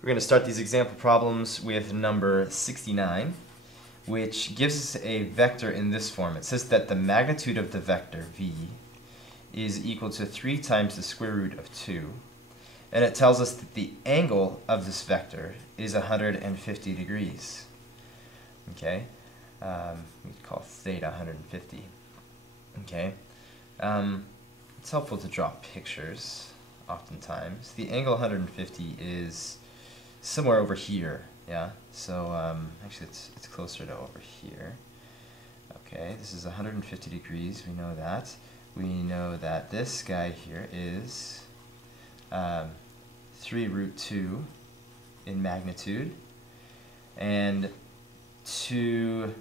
We're going to start these example problems with number 69, which gives us a vector in this form. It says that the magnitude of the vector v is equal to 3 times the square root of 2. And it tells us that the angle of this vector is 150 degrees. Okay? We call theta 150. Okay? It's helpful to draw pictures oftentimes. The angle 150 is somewhere over here, yeah? So actually it's closer to over here. Okay, this is 150 degrees, we know that. We know that this guy here is 3 root 2 in magnitude. And to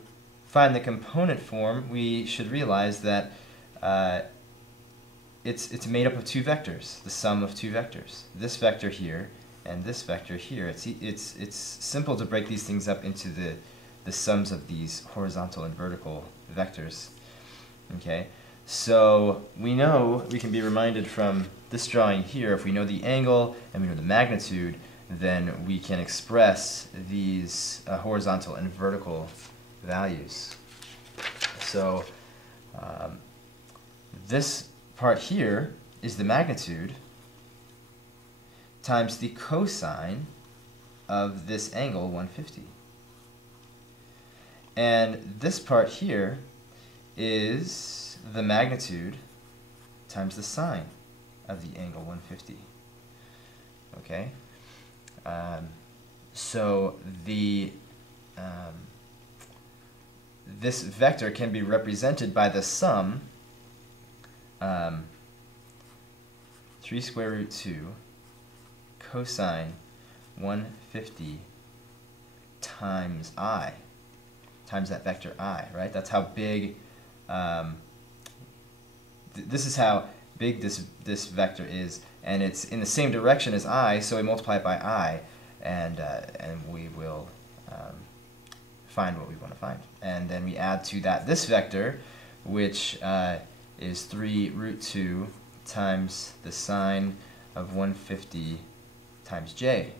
find the component form, we should realize that it's made up of two vectors, the sum of two vectors. This vector here and this vector here. It's simple to break these things up into the sums of these horizontal and vertical vectors. Okay, so we know, we can be reminded from this drawing here, if we know the angle and we know the magnitude, then we can express these horizontal and vertical values. So this part here is the magnitude times the cosine of this angle 150. And this part here is the magnitude times the sine of the angle 150. Okay? So the this vector can be represented by the sum 3 square root 2 cosine 150 times I, times that vector I, right? That's how big, this is how big this vector is, and it's in the same direction as I, so we multiply it by I, and we will find what we want to find. And then we add to that this vector, which is 3 root 2 times the sine of 150 times j.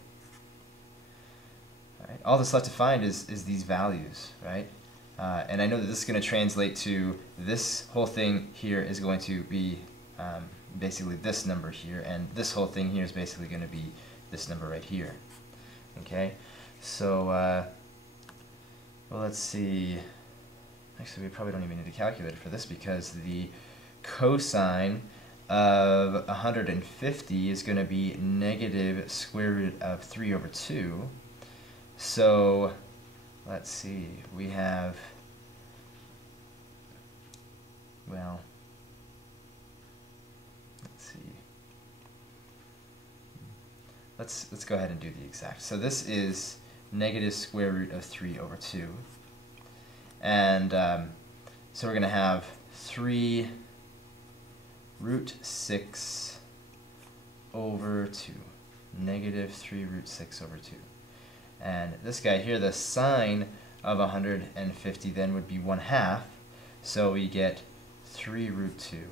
Right? All that's left to find is these values, right? And I know that this is going to translate to this whole thing here is going to be basically this number here, and this whole thing here is basically going to be this number right here. Okay, so well, let's see. Actually, we probably don't even need a calculator for this because the cosine of 150 is going to be negative square root of 3 over 2. So let's see, we have, well, let's go ahead and do the exact. So this is negative square root of 3 over 2. And so we're going to have 3 root 6 over 2. Negative 3 root 6 over 2. And this guy here, the sine of 150 then would be 1/2. So we get 3 root 2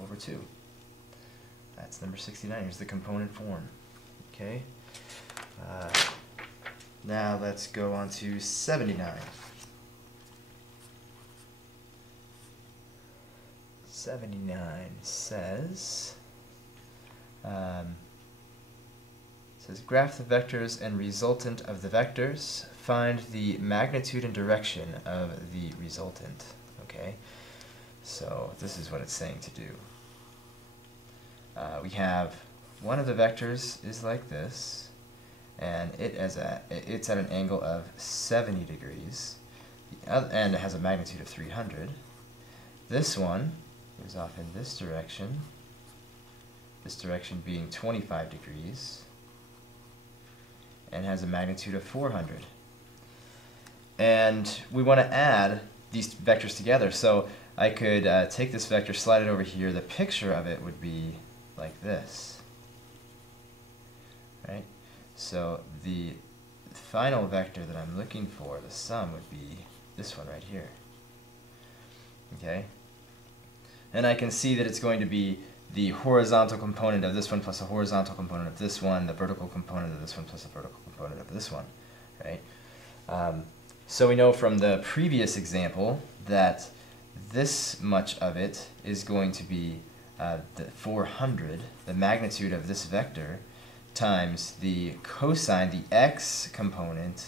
over 2. That's number 69. Here's the component form. Okay. Now let's go on to 79. 79 says, graph the vectors and resultant of the vectors. Find the magnitude and direction of the resultant. Okay, so this is what it's saying to do. We have one of the vectors is like this, and it's at an angle of 70 degrees, and it has a magnitude of 300. This one is off in this direction being 25 degrees, and has a magnitude of 400. And we want to add these vectors together, so I could take this vector, slide it over here. The picture of it would be like this, right? So the final vector that I'm looking for, the sum, would be this one right here. Okay? And I can see that it's going to be the horizontal component of this one plus the horizontal component of this one, the vertical component of this one plus the vertical component of this one, right? So we know from the previous example that this much of it is going to be the 400, the magnitude of this vector, times the cosine, the x component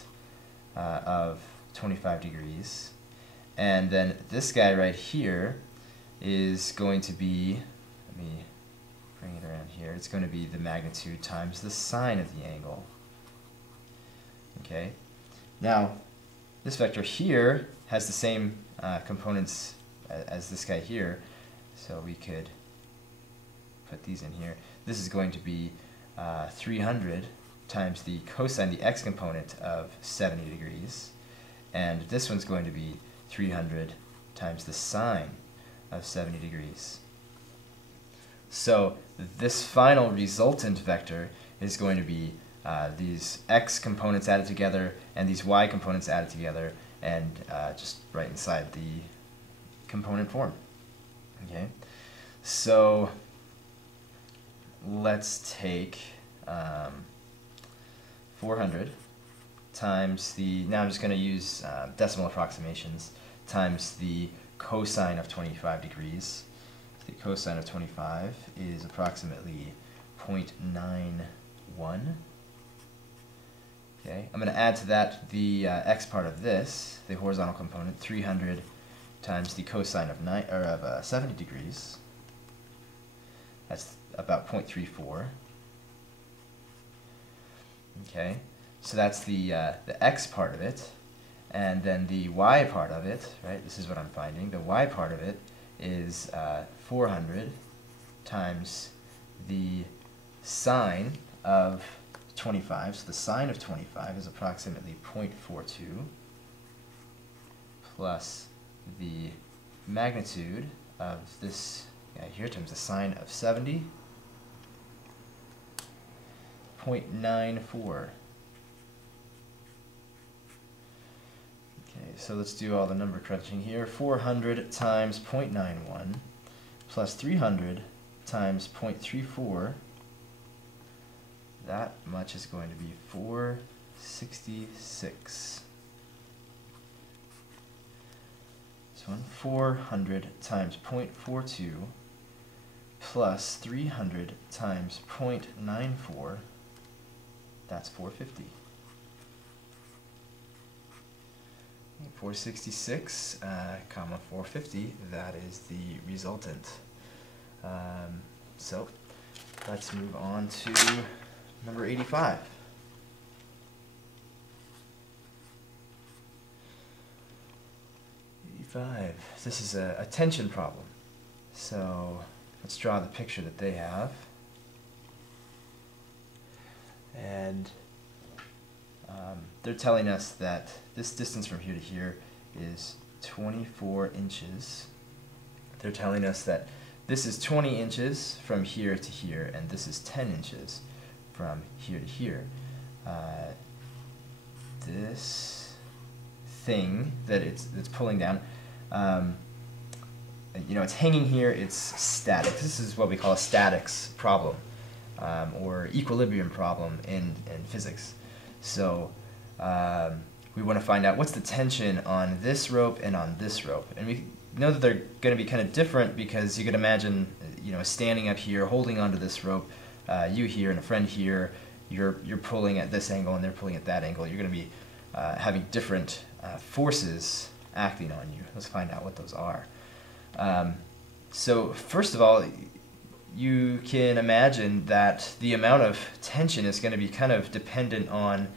of 25 degrees. And then this guy right here is going to be, let me bring it around here, it's going to be the magnitude times the sine of the angle. Okay, now this vector here has the same components as this guy here, so we could put these in here. This is going to be 300 times the cosine, the x component of 70 degrees, and this one's going to be 300 times the sine of 70 degrees. So this final resultant vector is going to be these x components added together and these y components added together, and just right inside the component form. Okay, so let's take 400 times the, now I'm just going to use decimal approximations, times the cosine of 25 degrees. The cosine of 25 is approximately 0.91. Okay, I'm going to add to that the x part of this, the horizontal component, 300 times the cosine of 70 degrees. That's about 0.34. Okay, so that's the x part of it, and then the y part of it, right? This is what I'm finding. The y part of it is 400 times the sine of 25. So the sine of 25 is approximately 0.42 plus the magnitude of this guy here times the sine of 70, 0.94. Okay, so let's do all the number crunching here. 400 times 0.91 plus 300 times 0.34. That much is going to be 466. This one, 400 times 0.42 plus 300 times 0.94. That's 450. 466, comma 450, that is the resultant. So let's move on to number 85. This is a tension problem. So let's draw the picture that they have. And they're telling us that this distance from here to here is 24 inches. They're telling us that this is 20 inches from here to here, and this is 10 inches from here to here. This thing that it's pulling down, you know, it's hanging here, it's static. This is what we call a statics problem, or equilibrium problem in physics. So we want to find out what's the tension on this rope and on this rope. And we know that they're going to be kind of different because you could imagine, you know, standing up here, holding onto this rope, you here and a friend here, you're pulling at this angle and they're pulling at that angle. You're going to be having different forces acting on you. Let's find out what those are. So first of all, you can imagine that the amount of tension is going to be kind of dependent on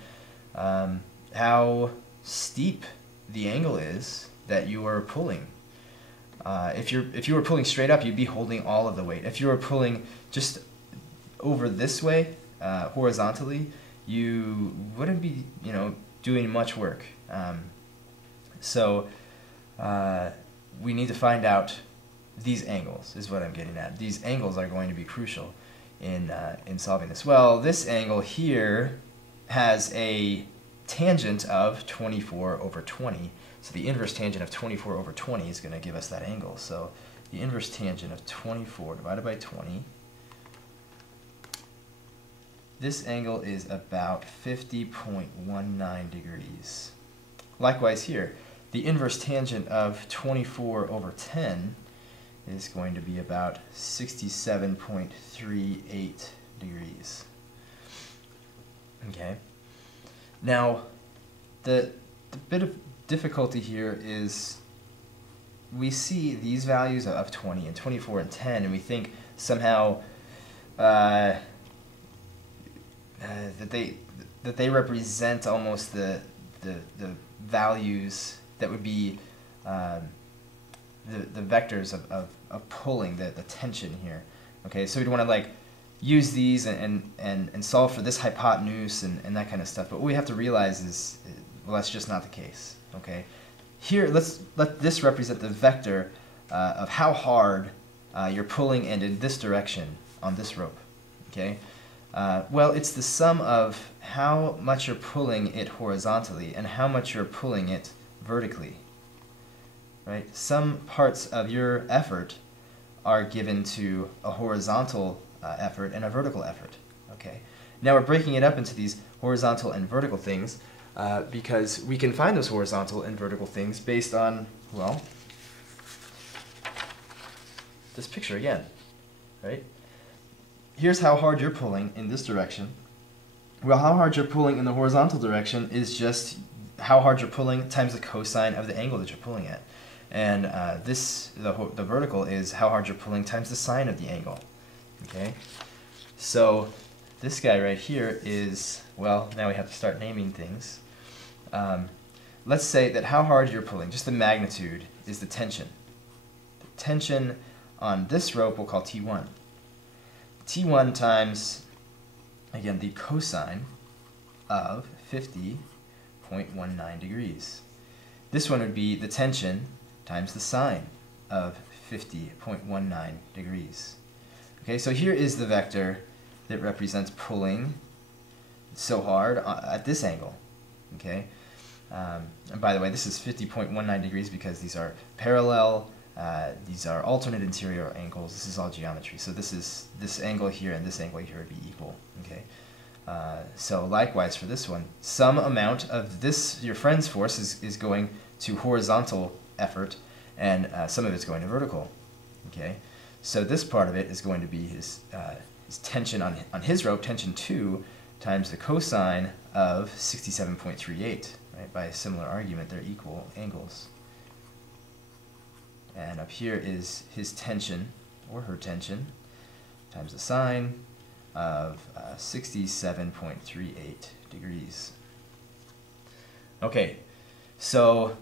how steep the angle is that you are pulling. If you were pulling straight up, you'd be holding all of the weight. If you were pulling just over this way, horizontally, you wouldn't be, you know, doing much work. So we need to find out these angles, is what I'm getting at. These angles are going to be crucial in solving this. Well, this angle here has a tangent of 24 over 20. So the inverse tangent of 24 over 20 is going to give us that angle. So the inverse tangent of 24 divided by 20, this angle is about 50.19 degrees. Likewise here, the inverse tangent of 24 over 10 is going to be about 67.38 degrees. Okay. Now, the bit of difficulty here is we see these values of 20 and 24 and 10, and we think somehow that they represent almost the values that would be the vectors of pulling, the tension here. Okay, so we'd want to like use these and solve for this hypotenuse and that kind of stuff. But what we have to realize is, well, that's just not the case. Okay, here let's let this represent the vector of how hard you're pulling and in this direction on this rope. Okay, well, it's the sum of how much you're pulling it horizontally and how much you're pulling it vertically. Right? Some parts of your effort are given to a horizontal effort and a vertical effort. Okay. Now we're breaking it up into these horizontal and vertical things because we can find those horizontal and vertical things based on, well, this picture again. Right? Here's how hard you're pulling in this direction. Well, how hard you're pulling in the horizontal direction is just how hard you're pulling times the cosine of the angle that you're pulling at. And the vertical is how hard you're pulling times the sine of the angle. Okay? So this guy right here is, well, now we have to start naming things. Let's say that how hard you're pulling, just the magnitude, is the tension. The tension on this rope we'll call T1. T1 times, again, the cosine of 50.19 degrees. This one would be the tension times the sine of 50.19 degrees. Okay, so here is the vector that represents pulling so hard at this angle. Okay, and by the way, this is 50.19 degrees because these are parallel. These are alternate interior angles. This is all geometry. So this angle here and this angle here would be equal. Okay. So likewise for this one, some amount of this, your friend's force, is going to horizontal effort, and some of it's going to vertical. Okay. So this part of it is going to be his tension on his rope, tension 2, times the cosine of 67.38. Right. By a similar argument, they're equal angles. And up here is his tension, or her tension, times the sine of 67.38 degrees. Okay, so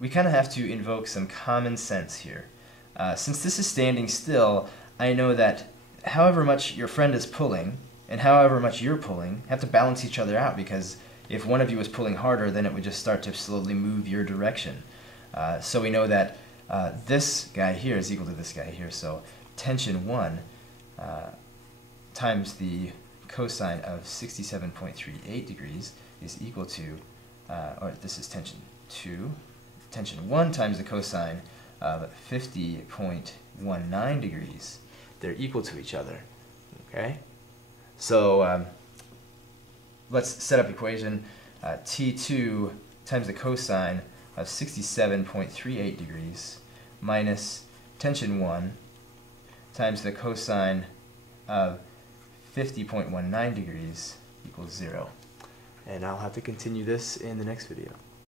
we kind of have to invoke some common sense here. Since this is standing still, I know that however much your friend is pulling and however much you're pulling have to balance each other out, because if one of you was pulling harder, then it would just start to slowly move your direction. So we know that this guy here is equal to this guy here. So tension 1 times the cosine of 67.38 degrees is equal to, or this is tension 2. Tension 1 times the cosine of 50.19 degrees. They're equal to each other. Okay? So let's set up equation T2 times the cosine of 67.38 degrees minus tension 1 times the cosine of 50.19 degrees equals 0. And I'll have to continue this in the next video.